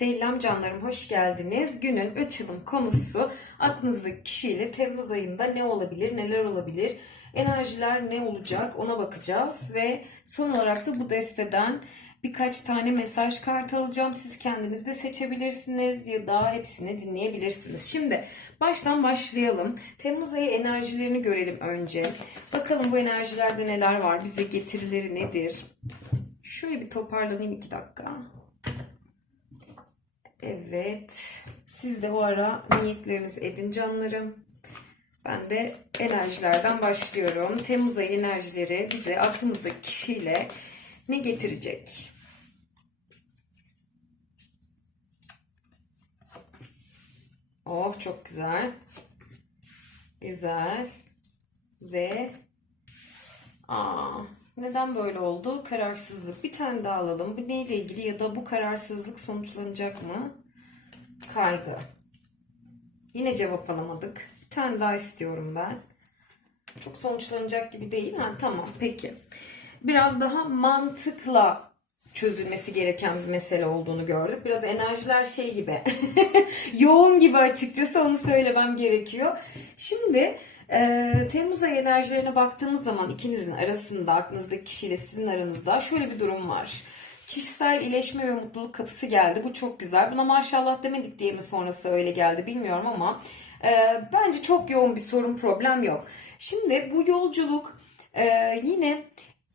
Selam canlarım hoş geldiniz. Günün açılım konusu aklınızdaki kişiyle Temmuz ayında ne olabilir, neler olabilir, enerjiler ne olacak ona bakacağız ve son olarak da bu desteden birkaç tane mesaj kartı alacağım. Siz kendiniz de seçebilirsiniz ya da hepsini dinleyebilirsiniz. Şimdi baştan başlayalım. Temmuz ayı enerjilerini görelim önce. Bakalım bu enerjilerde neler var, bize getirileri nedir? Şöyle bir toparlanayım iki dakika. Evet. Siz de o ara niyetlerinizi edin canlarım. Ben de enerjilerden başlıyorum. Temmuz ayı enerjileri bize aklımızdaki kişiyle ne getirecek? Oh çok güzel. Güzel. Ve aa, neden böyle oldu? Kararsızlık. Bir tane daha alalım. Bu neyle ilgili ya da bu kararsızlık sonuçlanacak mı? Kaygı. Yine cevap alamadık. Bir tane daha istiyorum ben. Çok sonuçlanacak gibi değil. Ha, tamam peki. Biraz daha mantıkla çözülmesi gereken bir mesele olduğunu gördük. Biraz enerjiler şey gibi. yoğun gibi açıkçası onu söylemem gerekiyor. Şimdi e, Temmuz ayı enerjilerine baktığımız zaman ikinizin arasında aklınızdaki kişiyle sizin aranızda şöyle bir durum var. Kişisel iyileşme ve mutluluk kapısı geldi. Bu çok güzel. Buna maşallah demedik diye mi sonrası öyle geldi bilmiyorum ama e, bence çok yoğun bir sorun problem yok. Şimdi bu yolculuk e, yine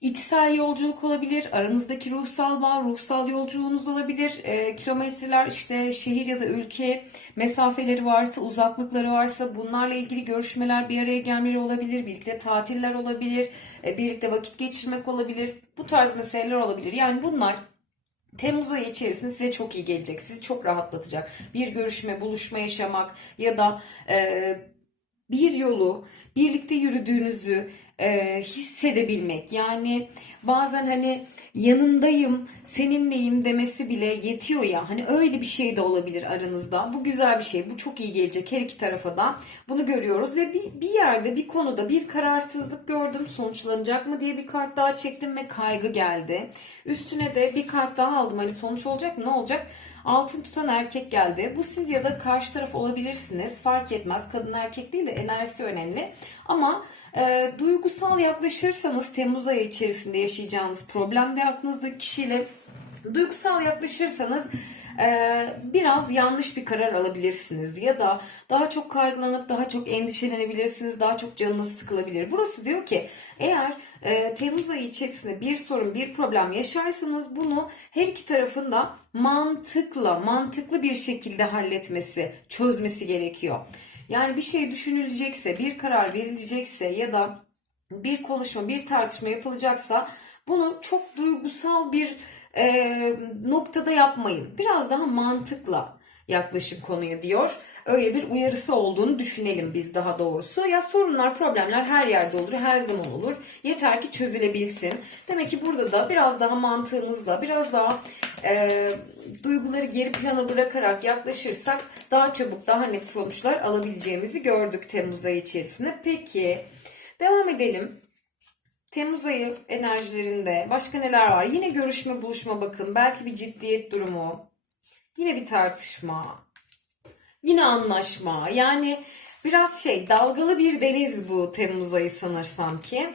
içsel yolculuk olabilir, aranızdaki ruhsal bağ, ruhsal yolculuğunuz olabilir, e, kilometreler işte şehir ya da ülke mesafeleri varsa, uzaklıkları varsa bunlarla ilgili görüşmeler bir araya gelmeleri olabilir, birlikte tatiller olabilir, e, birlikte vakit geçirmek olabilir, bu tarz meseleler olabilir. Yani bunlar Temmuz ayı içerisinde size çok iyi gelecek, sizi çok rahatlatacak. Bir görüşme, buluşma yaşamak ya da e, bir yolu birlikte yürüdüğünüzü e, hissedebilmek. Yani bazen hani yanındayım, seninleyim demesi bile yetiyor ya. Hani öyle bir şey de olabilir aranızda. Bu güzel bir şey. Bu çok iyi gelecek her iki tarafa da. Bunu görüyoruz ve bir, bir yerde bir konuda bir kararsızlık gördüm. Sonuçlanacak mı diye bir kart daha çektim ve kaygı geldi. Üstüne de bir kart daha aldım. Hani sonuç olacak mı? Ne olacak? Altın tutan erkek geldi. Bu siz ya da karşı taraf olabilirsiniz. Fark etmez. Kadın erkek değil de enerjisi önemli. Ama e, duygusal yaklaşırsanız Temmuz ayı içerisinde yaşayacağınız problemde aklınızdaki kişiyle duygusal yaklaşırsanız e, biraz yanlış bir karar alabilirsiniz ya da daha çok kaygılanıp daha çok endişelenebilirsiniz, daha çok canınız sıkılabilir. Burası diyor ki eğer e, Temmuz ayı içerisinde bir sorun, bir problem yaşarsanız bunu her iki tarafın da mantıkla, mantıklı bir şekilde halletmesi, çözmesi gerekiyor. Yani bir şey düşünülecekse, bir karar verilecekse ya da bir konuşma, bir tartışma yapılacaksa bunu çok duygusal bir e, noktada yapmayın. Biraz daha mantıkla yaklaşın konuya diyor. Öyle bir uyarısı olduğunu düşünelim biz daha doğrusu. Ya sorunlar, problemler her yerde olur, her zaman olur. Yeter ki çözülebilsin. Demek ki burada da biraz daha mantığımızla, biraz daha e, duyguları geri plana bırakarak yaklaşırsak daha çabuk, daha net sonuçlar alabileceğimizi gördük Temmuz ayı içerisinde. Peki, devam edelim. Temmuz ayı enerjilerinde başka neler var? Yine görüşme, buluşma bakın. Belki bir ciddiyet durumu. Yine bir tartışma. Yine anlaşma. Yani biraz şey dalgalı bir deniz bu Temmuz ayı sanırsam ki.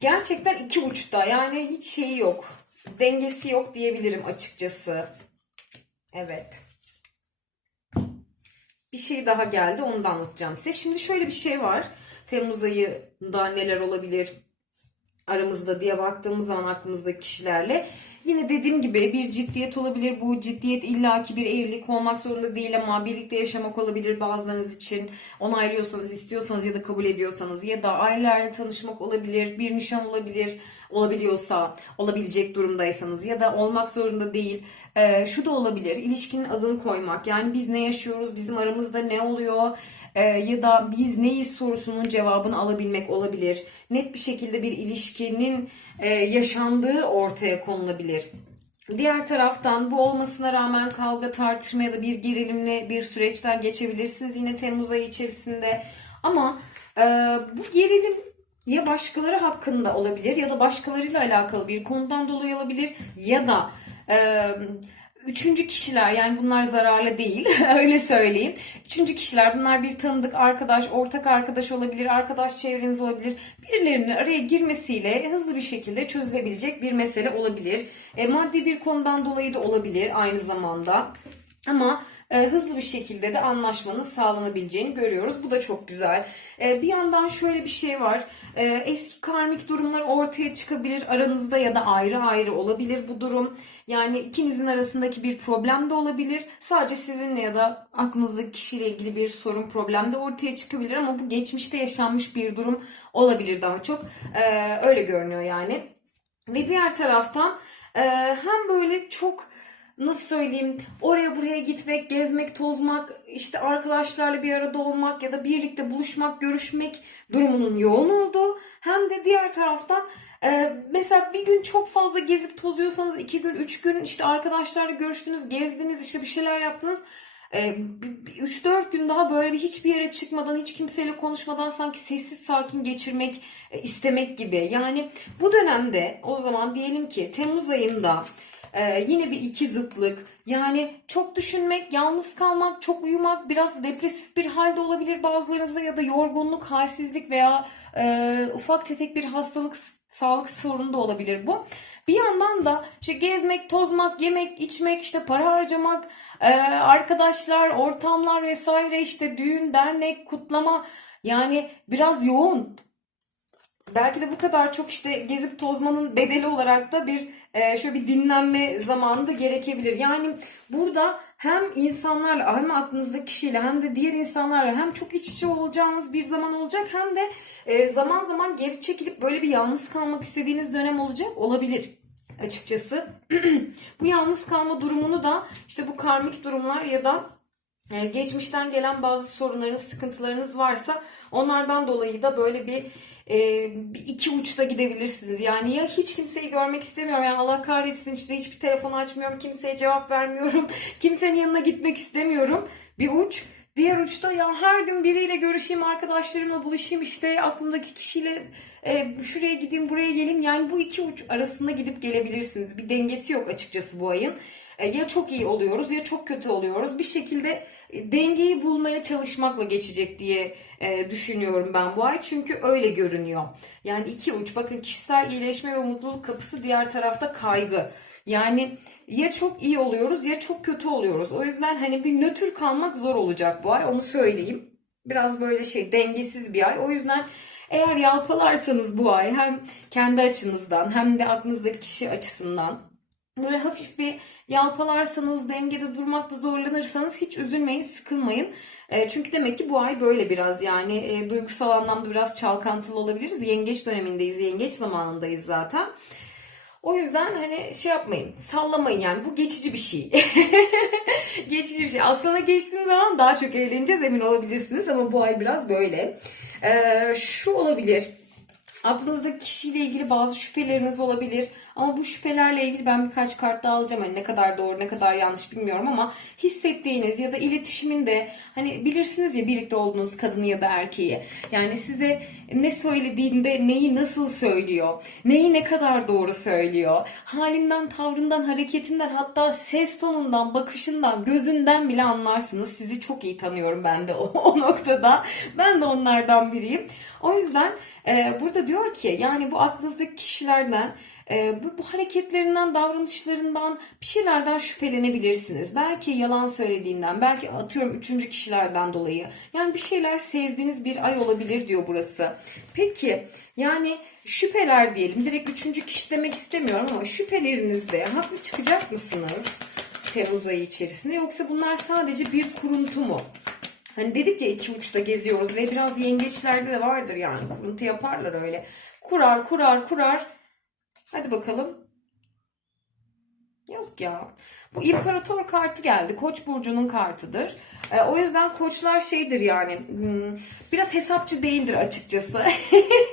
Gerçekten iki uçta. Yani hiç şeyi yok. Dengesi yok diyebilirim açıkçası. Evet. Bir şey daha geldi onu da anlatacağım size. Şimdi şöyle bir şey var. Temmuz ayında neler olabilir aramızda diye baktığımız zaman aklımızdaki kişilerle. Yine dediğim gibi bir ciddiyet olabilir. Bu ciddiyet illaki bir evlilik olmak zorunda değil ama birlikte yaşamak olabilir bazılarınız için. Onaylıyorsanız, istiyorsanız ya da kabul ediyorsanız ya da ailelerle tanışmak olabilir, bir nişan olabilir olabiliyorsa, olabilecek durumdaysanız ya da olmak zorunda değil. Ee, şu da olabilir, ilişkinin adını koymak. Yani biz ne yaşıyoruz, bizim aramızda ne oluyor ee, ya da biz neyiz sorusunun cevabını alabilmek olabilir. Net bir şekilde bir ilişkinin e, yaşandığı ortaya konulabilir. Diğer taraftan bu olmasına rağmen kavga, tartışma ya da bir gerilimli bir süreçten geçebilirsiniz yine Temmuz ayı içerisinde. Ama e, bu gerilim ya başkaları hakkında olabilir ya da başkalarıyla alakalı bir konudan dolayı olabilir ya da e, üçüncü kişiler yani bunlar zararlı değil öyle söyleyeyim. Üçüncü kişiler bunlar bir tanıdık arkadaş, ortak arkadaş olabilir, arkadaş çevreniz olabilir. Birilerinin araya girmesiyle hızlı bir şekilde çözülebilecek bir mesele olabilir. E, maddi bir konudan dolayı da olabilir aynı zamanda. Ama hızlı bir şekilde de anlaşmanın sağlanabileceğini görüyoruz. Bu da çok güzel. E, bir yandan şöyle bir şey var. E, eski karmik durumlar ortaya çıkabilir aranızda ya da ayrı ayrı olabilir bu durum. Yani ikinizin arasındaki bir problem de olabilir. Sadece sizinle ya da aklınızdaki kişiyle ilgili bir sorun problem de ortaya çıkabilir ama bu geçmişte yaşanmış bir durum olabilir daha çok. E, öyle görünüyor yani. Ve diğer taraftan e, hem böyle çok nasıl söyleyeyim oraya buraya gitmek, gezmek, tozmak, işte arkadaşlarla bir arada olmak ya da birlikte buluşmak, görüşmek durumunun yoğun olduğu hem de diğer taraftan e, mesela bir gün çok fazla gezip tozuyorsanız iki gün, üç gün işte arkadaşlarla görüştünüz, gezdiniz, işte bir şeyler yaptınız. 3-4 gün daha böyle bir hiçbir yere çıkmadan, hiç kimseyle konuşmadan sanki sessiz sakin geçirmek e, istemek gibi. Yani bu dönemde o zaman diyelim ki Temmuz ayında ee, yine bir iki zıtlık. Yani çok düşünmek, yalnız kalmak, çok uyumak, biraz depresif bir halde olabilir bazılarınızda ya da yorgunluk, halsizlik veya e, ufak tefek bir hastalık, sağlık sorunu da olabilir bu. Bir yandan da işte gezmek, tozmak, yemek, içmek, işte para harcamak, e, arkadaşlar, ortamlar vesaire işte düğün, dernek, kutlama yani biraz yoğun belki de bu kadar çok işte gezip tozmanın bedeli olarak da bir e, şöyle bir dinlenme zamanı da gerekebilir. Yani burada hem insanlarla hem aklınızdaki kişiyle hem de diğer insanlarla hem çok iç içe olacağınız bir zaman olacak hem de e, zaman zaman geri çekilip böyle bir yalnız kalmak istediğiniz dönem olacak olabilir açıkçası. bu yalnız kalma durumunu da işte bu karmik durumlar ya da e, geçmişten gelen bazı sorunlarınız, sıkıntılarınız varsa onlardan dolayı da böyle bir e, iki uçta gidebilirsiniz. Yani ya hiç kimseyi görmek istemiyorum. Yani Allah kahretsin işte hiçbir telefon açmıyorum. Kimseye cevap vermiyorum. Kimsenin yanına gitmek istemiyorum. Bir uç. Diğer uçta ya her gün biriyle görüşeyim, arkadaşlarımla buluşayım işte aklımdaki kişiyle e, şuraya gideyim, buraya geleyim. Yani bu iki uç arasında gidip gelebilirsiniz. Bir dengesi yok açıkçası bu ayın. E, ya çok iyi oluyoruz ya çok kötü oluyoruz. Bir şekilde e, dengeyi bulmaya çalışmakla geçecek diye e, düşünüyorum ben bu ay. Çünkü öyle görünüyor. Yani iki uç. Bakın kişisel iyileşme ve mutluluk kapısı diğer tarafta kaygı. Yani ya çok iyi oluyoruz ya çok kötü oluyoruz. O yüzden hani bir nötr kalmak zor olacak bu ay. Onu söyleyeyim. Biraz böyle şey dengesiz bir ay. O yüzden eğer yalpalarsanız bu ay hem kendi açınızdan hem de aklınızdaki kişi açısından böyle hafif bir yalpalarsanız, dengede durmakta zorlanırsanız hiç üzülmeyin, sıkılmayın. E, çünkü demek ki bu ay böyle biraz yani e, duygusal anlamda biraz çalkantılı olabiliriz. Yengeç dönemindeyiz, yengeç zamanındayız zaten. O yüzden hani şey yapmayın, sallamayın yani bu geçici bir şey. geçici bir şey. Aslana geçtiğiniz zaman daha çok eğleneceğiz emin olabilirsiniz ama bu ay biraz böyle. Ee, şu olabilir Aklınızdaki kişiyle ilgili bazı şüpheleriniz olabilir. Ama bu şüphelerle ilgili ben birkaç kart daha alacağım. Hani ne kadar doğru ne kadar yanlış bilmiyorum ama hissettiğiniz ya da iletişiminde hani bilirsiniz ya birlikte olduğunuz kadını ya da erkeği. Yani size ne söylediğinde neyi nasıl söylüyor, neyi ne kadar doğru söylüyor, halinden, tavrından, hareketinden hatta ses tonundan, bakışından, gözünden bile anlarsınız. Sizi çok iyi tanıyorum ben de o, o noktada. Ben de onlardan biriyim. O yüzden e, burada diyor ki yani bu aklınızdaki kişilerden e, bu, bu hareketlerinden, davranışlarından bir şeylerden şüphelenebilirsiniz. Belki yalan söylediğinden, belki atıyorum üçüncü kişilerden dolayı. Yani bir şeyler sezdiğiniz bir ay olabilir diyor burası. Peki yani şüpheler diyelim. Direkt üçüncü kişi demek istemiyorum ama şüphelerinizde haklı çıkacak mısınız? Temmuz ayı içerisinde yoksa bunlar sadece bir kuruntu mu? Hani dedik ya iki uçta geziyoruz ve biraz yengeçlerde de vardır yani. Kuruntu yaparlar öyle. Kurar kurar kurar. Hadi bakalım. Yok ya. Bu imparator kartı geldi. Koç burcunun kartıdır. E, o yüzden koçlar şeydir yani. Hmm, biraz hesapçı değildir açıkçası.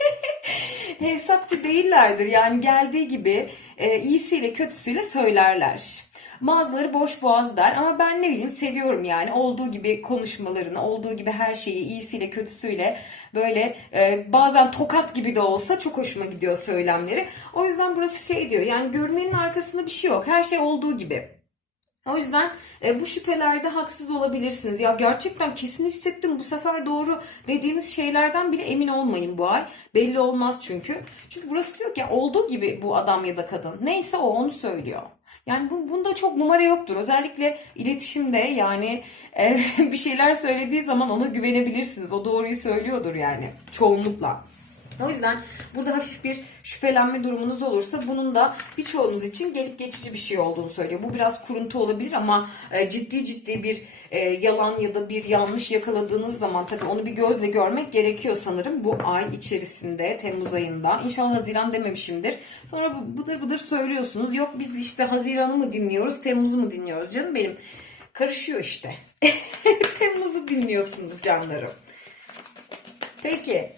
hesapçı değillerdir. Yani geldiği gibi e, iyisiyle kötüsüyle söylerler. Bazıları boş boğaz der ama ben ne bileyim seviyorum yani olduğu gibi konuşmalarını, olduğu gibi her şeyi iyisiyle kötüsüyle böyle e, bazen tokat gibi de olsa çok hoşuma gidiyor söylemleri. O yüzden burası şey diyor yani görünenin arkasında bir şey yok. Her şey olduğu gibi. O yüzden e, bu şüphelerde haksız olabilirsiniz. Ya gerçekten kesin hissettim bu sefer doğru dediğiniz şeylerden bile emin olmayın bu ay. Belli olmaz çünkü. Çünkü burası diyor ki olduğu gibi bu adam ya da kadın. Neyse o onu söylüyor. Yani bu, bunda çok numara yoktur. Özellikle iletişimde yani e, bir şeyler söylediği zaman ona güvenebilirsiniz. O doğruyu söylüyordur yani çoğunlukla. O yüzden burada hafif bir şüphelenme durumunuz olursa bunun da birçoğunuz için gelip geçici bir şey olduğunu söylüyor. Bu biraz kuruntu olabilir ama e, ciddi ciddi bir e, yalan ya da bir yanlış yakaladığınız zaman tabii onu bir gözle görmek gerekiyor sanırım bu ay içerisinde Temmuz ayında. İnşallah Haziran dememişimdir. Sonra bıdır bıdır söylüyorsunuz. Yok biz işte Haziran'ı mı dinliyoruz Temmuz'u mu dinliyoruz canım benim. Karışıyor işte. Temmuz'u dinliyorsunuz canlarım. Peki.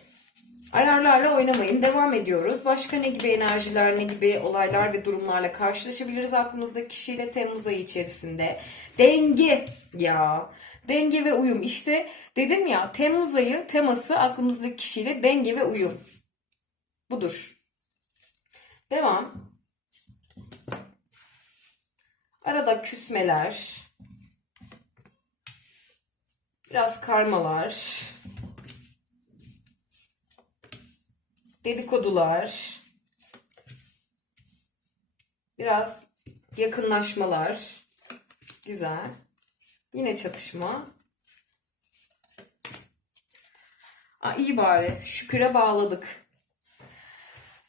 Ayarlarla oynamayın. Devam ediyoruz. Başka ne gibi enerjiler, ne gibi olaylar ve durumlarla karşılaşabiliriz aklımızdaki kişiyle Temmuz ayı içerisinde? Denge ya. Denge ve uyum. İşte dedim ya Temmuz ayı teması aklımızdaki kişiyle denge ve uyum. Budur. Devam. Arada küsmeler. Biraz karmalar. Dedikodular, biraz yakınlaşmalar, güzel. Yine çatışma. Aa, iyi bari. Şüküre bağladık.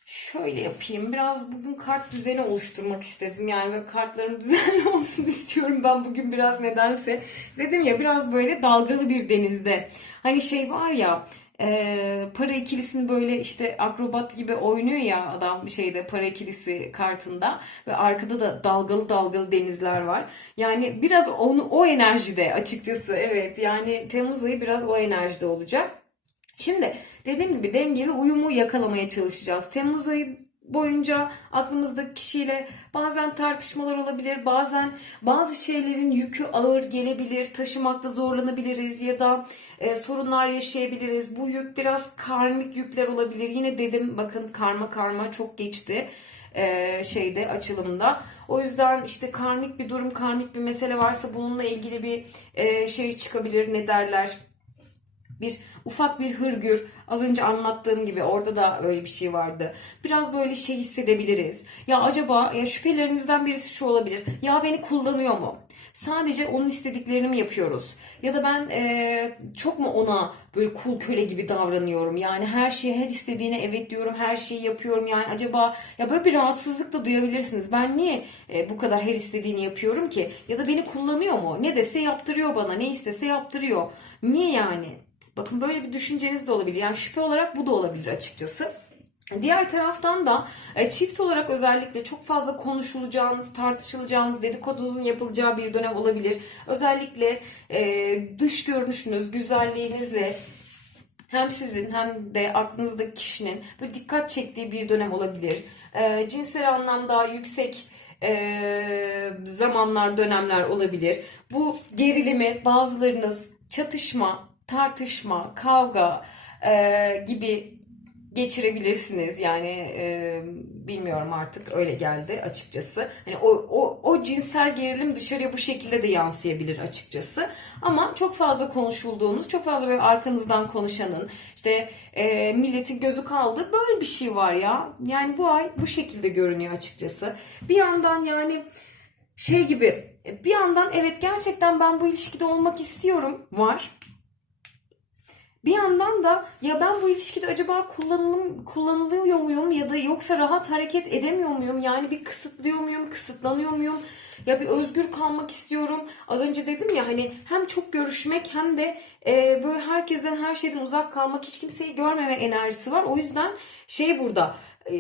Şöyle yapayım. Biraz bugün kart düzeni oluşturmak istedim. Yani böyle kartlarım düzenli olsun istiyorum ben bugün biraz nedense. Dedim ya biraz böyle dalgalı bir denizde. Hani şey var ya e, para ikilisini böyle işte akrobat gibi oynuyor ya adam şeyde para ikilisi kartında ve arkada da dalgalı dalgalı denizler var. Yani biraz onu o enerjide açıkçası evet yani Temmuz ayı biraz o enerjide olacak. Şimdi dediğim gibi denge ve uyumu yakalamaya çalışacağız. Temmuz ayı boyunca aklımızdaki kişiyle bazen tartışmalar olabilir, bazen bazı şeylerin yükü ağır gelebilir, taşımakta zorlanabiliriz ya da e, sorunlar yaşayabiliriz. Bu yük biraz karmik yükler olabilir. Yine dedim bakın karma karma çok geçti e, şeyde açılımda. O yüzden işte karmik bir durum, karmik bir mesele varsa bununla ilgili bir e, şey çıkabilir. Ne derler? Bir ufak bir hırgür az önce anlattığım gibi orada da öyle bir şey vardı. Biraz böyle şey hissedebiliriz. Ya acaba ya şüphelerinizden birisi şu olabilir. Ya beni kullanıyor mu? Sadece onun istediklerini mi yapıyoruz? Ya da ben eee, çok mu ona böyle kul köle gibi davranıyorum? Yani her şeye her istediğine evet diyorum, her şeyi yapıyorum. Yani acaba ya böyle bir rahatsızlık da duyabilirsiniz. Ben niye e, bu kadar her istediğini yapıyorum ki? Ya da beni kullanıyor mu? Ne dese yaptırıyor bana, ne istese yaptırıyor. Niye yani? Bakın böyle bir düşünceniz de olabilir. Yani şüphe olarak bu da olabilir açıkçası. Diğer taraftan da e, çift olarak özellikle çok fazla konuşulacağınız, tartışılacağınız, dedikodunuzun yapılacağı bir dönem olabilir. Özellikle e, dış görünüşünüz, güzelliğinizle hem sizin hem de aklınızdaki kişinin böyle dikkat çektiği bir dönem olabilir. E, cinsel anlamda yüksek zamanlar, dönemler olabilir. Bu gerilimi bazılarınız çatışma, tartışma, kavga e, gibi geçirebilirsiniz. Yani e, bilmiyorum artık öyle geldi açıkçası. Hani o, o, o cinsel gerilim dışarıya bu şekilde de yansıyabilir açıkçası. Ama çok fazla konuşulduğunuz, çok fazla böyle arkanızdan konuşanın, işte e, milletin gözü kaldı. Böyle bir şey var ya. Yani bu ay bu şekilde görünüyor açıkçası. Bir yandan yani şey gibi bir yandan evet gerçekten ben bu ilişkide olmak istiyorum var. Bir yandan da ya ben bu ilişkide acaba kullanılım, kullanılıyor muyum ya da yoksa rahat hareket edemiyor muyum? Yani bir kısıtlıyor muyum, kısıtlanıyor muyum? Ya bir özgür kalmak istiyorum. Az önce dedim ya hani hem çok görüşmek hem de e, böyle herkesten her şeyden uzak kalmak, hiç kimseyi görmeme enerjisi var. O yüzden şey burada e,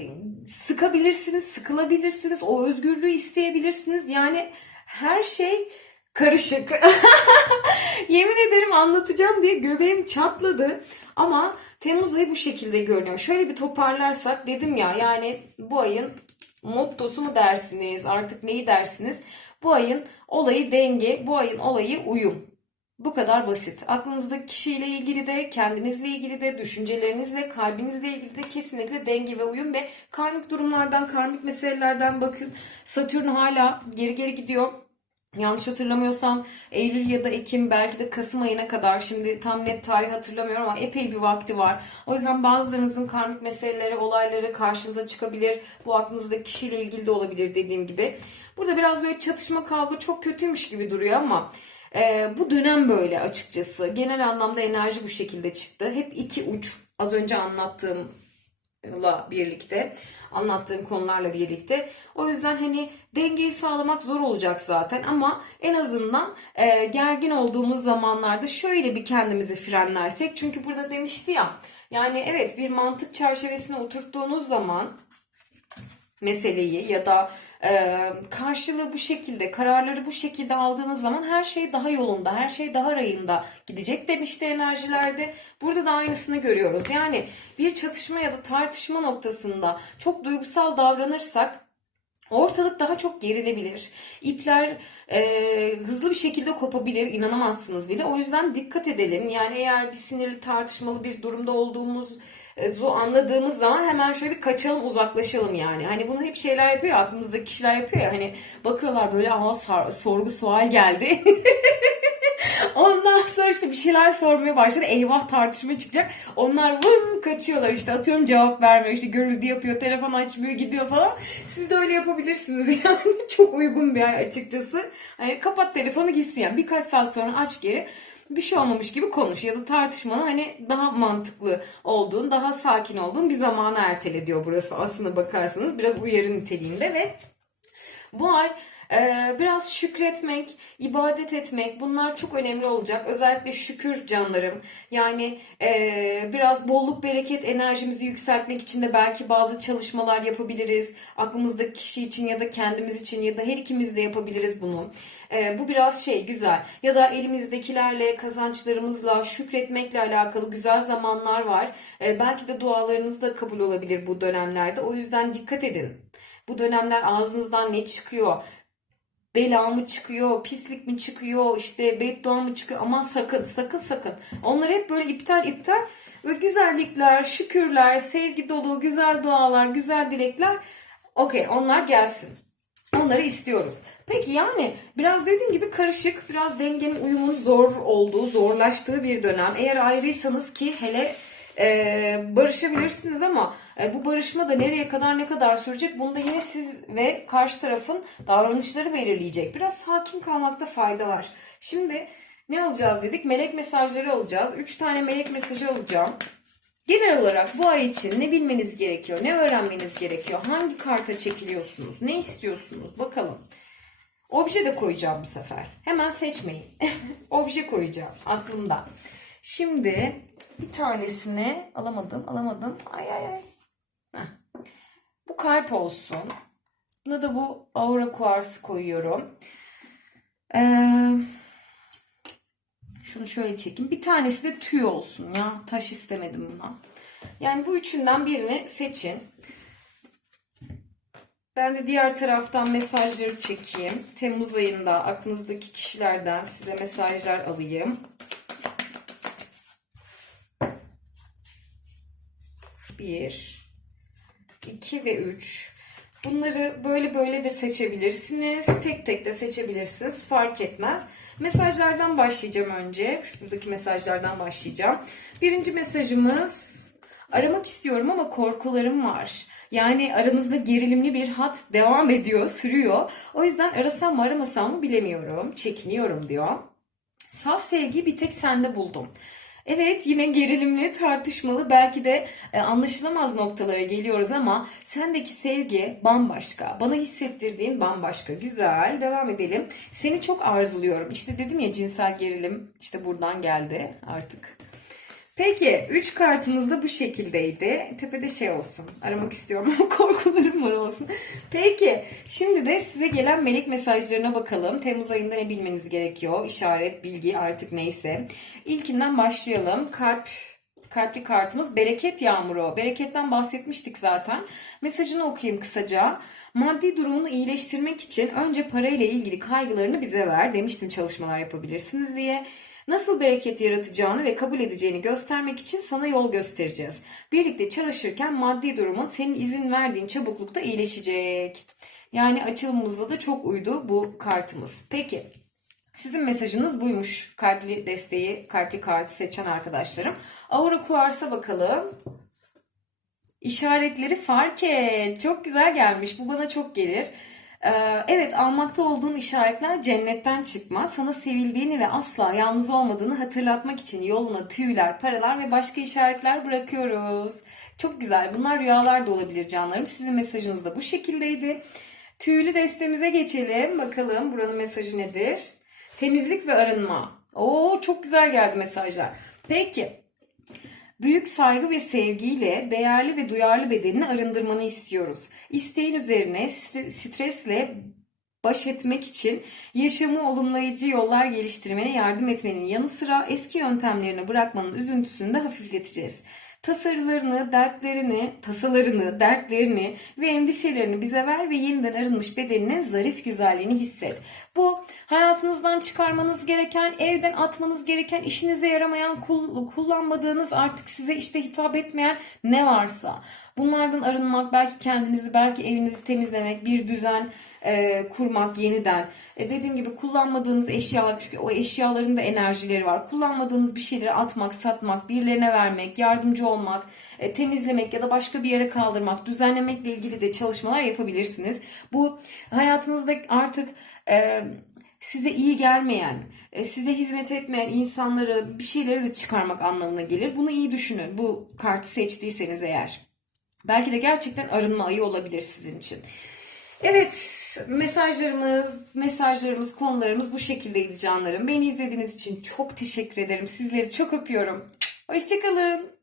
sıkabilirsiniz, sıkılabilirsiniz, o özgürlüğü isteyebilirsiniz. Yani her şey karışık. Yemin ederim anlatacağım diye göbeğim çatladı. Ama Temmuz ayı bu şekilde görünüyor. Şöyle bir toparlarsak dedim ya yani bu ayın mottosu mu dersiniz artık neyi dersiniz? Bu ayın olayı denge, bu ayın olayı uyum. Bu kadar basit. Aklınızdaki kişiyle ilgili de, kendinizle ilgili de, düşüncelerinizle, kalbinizle ilgili de kesinlikle denge ve uyum ve karmik durumlardan, karmik meselelerden bakın. Satürn hala geri geri gidiyor. Yanlış hatırlamıyorsam Eylül ya da Ekim belki de Kasım ayına kadar şimdi tam net tarih hatırlamıyorum ama epey bir vakti var. O yüzden bazılarınızın karmik meseleleri, olayları karşınıza çıkabilir. Bu aklınızdaki kişiyle ilgili de olabilir dediğim gibi. Burada biraz böyle çatışma kavga çok kötüymüş gibi duruyor ama e, bu dönem böyle açıkçası. Genel anlamda enerji bu şekilde çıktı. Hep iki uç. Az önce anlattığımla birlikte anlattığım konularla birlikte. O yüzden hani dengeyi sağlamak zor olacak zaten ama en azından e, gergin olduğumuz zamanlarda şöyle bir kendimizi frenlersek. Çünkü burada demişti ya yani evet bir mantık çerçevesine oturttuğunuz zaman meseleyi ya da karşılığı bu şekilde, kararları bu şekilde aldığınız zaman her şey daha yolunda, her şey daha rayında gidecek demişti enerjilerde. Burada da aynısını görüyoruz. Yani bir çatışma ya da tartışma noktasında çok duygusal davranırsak Ortalık daha çok gerilebilir. İpler e, hızlı bir şekilde kopabilir. inanamazsınız bile. O yüzden dikkat edelim. Yani eğer bir sinirli tartışmalı bir durumda olduğumuz anladığımız zaman hemen şöyle bir kaçalım uzaklaşalım yani. Hani bunu hep şeyler yapıyor ya, aklımızdaki kişiler yapıyor ya hani bakıyorlar böyle sar- sorgu sual geldi. Ondan sonra işte bir şeyler sormaya başladı. Eyvah tartışma çıkacak. Onlar vın kaçıyorlar işte atıyorum cevap vermiyor. işte görüldü yapıyor. Telefon açmıyor gidiyor falan. Siz de öyle yapabilirsiniz yani. Çok uygun bir ay açıkçası. Hani kapat telefonu gitsin yani. Birkaç saat sonra aç geri bir şey olmamış gibi konuş ya da tartışmanı hani daha mantıklı olduğun, daha sakin olduğun bir zamana ertele diyor burası. Aslında bakarsanız biraz uyarı niteliğinde ve bu ay ee, biraz şükretmek, ibadet etmek bunlar çok önemli olacak. Özellikle şükür canlarım. Yani e, biraz bolluk bereket enerjimizi yükseltmek için de belki bazı çalışmalar yapabiliriz. Aklımızdaki kişi için ya da kendimiz için ya da her ikimiz de yapabiliriz bunu. E, bu biraz şey güzel. Ya da elimizdekilerle, kazançlarımızla, şükretmekle alakalı güzel zamanlar var. E, belki de dualarınız da kabul olabilir bu dönemlerde. O yüzden dikkat edin. Bu dönemler ağzınızdan ne çıkıyor? Bela mı çıkıyor, pislik mi çıkıyor, işte beddua mı çıkıyor. Aman sakın, sakın sakın. Onları hep böyle iptal iptal ve güzellikler, şükürler, sevgi dolu, güzel dualar, güzel dilekler. Okey onlar gelsin. Onları istiyoruz. Peki yani biraz dediğim gibi karışık, biraz dengenin uyumun zor olduğu, zorlaştığı bir dönem. Eğer ayrıysanız ki hele e, barışabilirsiniz ama e, bu barışma da nereye kadar ne kadar sürecek bunu da yine siz ve karşı tarafın davranışları belirleyecek. Biraz sakin kalmakta fayda var. Şimdi ne alacağız dedik? Melek mesajları alacağız. 3 tane melek mesajı alacağım. Genel olarak bu ay için ne bilmeniz gerekiyor? Ne öğrenmeniz gerekiyor? Hangi karta çekiliyorsunuz? Ne istiyorsunuz? Bakalım. Obje de koyacağım bu sefer. Hemen seçmeyin. Obje koyacağım aklımda. Şimdi bir tanesini alamadım, alamadım. Ay ay ay. Heh. Bu kalp olsun. Buna da bu aura kuarsı koyuyorum. Ee, şunu şöyle çekeyim. Bir tanesi de tüy olsun ya. Taş istemedim buna. Yani bu üçünden birini seçin. Ben de diğer taraftan mesajları çekeyim. Temmuz ayında aklınızdaki kişilerden size mesajlar alayım. Bir, iki ve üç. Bunları böyle böyle de seçebilirsiniz. Tek tek de seçebilirsiniz. Fark etmez. Mesajlardan başlayacağım önce. Şuradaki mesajlardan başlayacağım. Birinci mesajımız aramak istiyorum ama korkularım var. Yani aranızda gerilimli bir hat devam ediyor, sürüyor. O yüzden arasam mı aramasam mı bilemiyorum. Çekiniyorum diyor. Saf sevgiyi bir tek sende buldum. Evet yine gerilimli, tartışmalı, belki de e, anlaşılamaz noktalara geliyoruz ama sendeki sevgi bambaşka. Bana hissettirdiğin bambaşka. Güzel, devam edelim. Seni çok arzuluyorum. İşte dedim ya cinsel gerilim işte buradan geldi artık. Peki 3 kartımız da bu şekildeydi. Tepede şey olsun. Aramak istiyorum ama korkularım var olsun. Peki şimdi de size gelen melek mesajlarına bakalım. Temmuz ayında ne bilmeniz gerekiyor? İşaret, bilgi artık neyse. İlkinden başlayalım. Kalp kalpli kartımız bereket yağmuru. Bereketten bahsetmiştik zaten. Mesajını okuyayım kısaca. Maddi durumunu iyileştirmek için önce parayla ilgili kaygılarını bize ver. Demiştim çalışmalar yapabilirsiniz diye. Nasıl bereket yaratacağını ve kabul edeceğini göstermek için sana yol göstereceğiz. Birlikte çalışırken maddi durumun senin izin verdiğin çabuklukta iyileşecek. Yani açılımımızla da çok uydu bu kartımız. Peki sizin mesajınız buymuş. Kalpli desteği, kalpli kartı seçen arkadaşlarım. Aura Kuars'a bakalım. İşaretleri fark et. Çok güzel gelmiş. Bu bana çok gelir. Ee, evet almakta olduğun işaretler cennetten çıkma. Sana sevildiğini ve asla yalnız olmadığını hatırlatmak için yoluna tüyler, paralar ve başka işaretler bırakıyoruz. Çok güzel. Bunlar rüyalar da olabilir canlarım. Sizin mesajınız da bu şekildeydi. Tüylü destemize geçelim. Bakalım buranın mesajı nedir? Temizlik ve arınma. Oo çok güzel geldi mesajlar. Peki. Büyük saygı ve sevgiyle değerli ve duyarlı bedenini arındırmanı istiyoruz. İsteğin üzerine stre- stresle baş etmek için yaşamı olumlayıcı yollar geliştirmene yardım etmenin yanı sıra eski yöntemlerini bırakmanın üzüntüsünü de hafifleteceğiz. Tasarılarını, dertlerini, tasalarını, dertlerini ve endişelerini bize ver ve yeniden arınmış bedeninin zarif güzelliğini hisset. Bu hayatınızdan çıkarmanız gereken, evden atmanız gereken, işinize yaramayan, kul- kullanmadığınız artık size işte hitap etmeyen ne varsa. Bunlardan arınmak, belki kendinizi, belki evinizi temizlemek, bir düzen e, kurmak yeniden. E, dediğim gibi kullanmadığınız eşyalar, çünkü o eşyaların da enerjileri var. Kullanmadığınız bir şeyleri atmak, satmak, birilerine vermek, yardımcı olmak, e, temizlemek ya da başka bir yere kaldırmak, düzenlemekle ilgili de çalışmalar yapabilirsiniz. Bu hayatınızda artık e, size iyi gelmeyen, e, size hizmet etmeyen insanları, bir şeyleri de çıkarmak anlamına gelir. Bunu iyi düşünün. Bu kartı seçtiyseniz eğer. Belki de gerçekten arınma ayı olabilir sizin için. Evet, mesajlarımız, mesajlarımız, konularımız bu şekildeydi canlarım. Beni izlediğiniz için çok teşekkür ederim. Sizleri çok öpüyorum. Hoşçakalın.